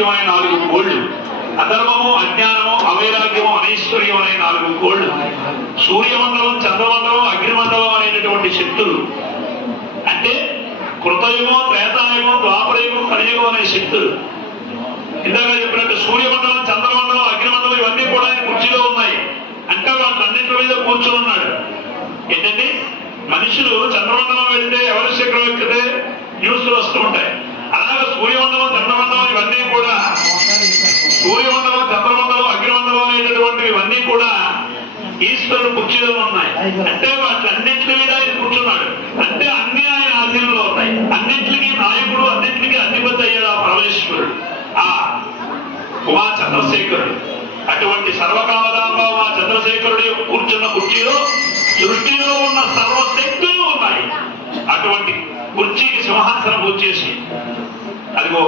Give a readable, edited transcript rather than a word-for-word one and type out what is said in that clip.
అసత్యం అనే 4 కోళ్లు, అధర్మము, అజ్ఞానము, అవైరాగ్యము, అనైశ్వర్యం అనే 4 కోళ్లు, సూర్యమండలం, చంద్రమండలం, అగ్నిమండలం అనేటటువంటి శక్తులు. అంటే కృతయుగం, త్రేతాయుగం, ద్వాపరయుగం, కలియుగం అనే శక్తులు. ఇందాక చెప్పినట్టు సూర్యమండలం, చంద్రమండలం, అగ్నిమండలం ఇవన్నీ కూడా ఆయన కుర్చీలో ఉన్నాయి. అంటే వాటిన్నింటి మీద కూర్చుని ఉన్నాడు. ఏంటండి, మనుషులు చంద్రమండలం వెళ్తే ఎవరి శిఖరం ఎక్కితే న్యూస్లు వస్తూ ఉంటాయి. అలాగే సూర్యమండలం, చంద్రమండలం ఇవన్నీ కూడా, సూర్యమండలం, చంద్రమండలం, అగ్నిమండలం అనేటటువంటివి ఇవన్నీ కూడా ఈశ్వరుడు కుర్చీలో ఉన్నాయి. అంటే వాటిన్నింటి మీద ఆయన కూర్చున్నాడు. అంటే అన్ని ఆయన ఆధీనంలో ఉన్నాయి. అన్నింటికి నాయకుడు, అన్నింటికి అధిపతి అయ్యాడు ఆ పరమేశ్వరుడు, ఆ ఉమా చంద్రశేఖరుడు. అటువంటి సర్వకామదాంబ ఉమా చంద్రశేఖరుడు కూర్చున్న కుర్చీలో సృష్టిలో ఉన్న సర్వశక్తులు ఉన్నాయి. అటువంటి కుర్చీకి సింహాసనం పూజ చేసి అదిగో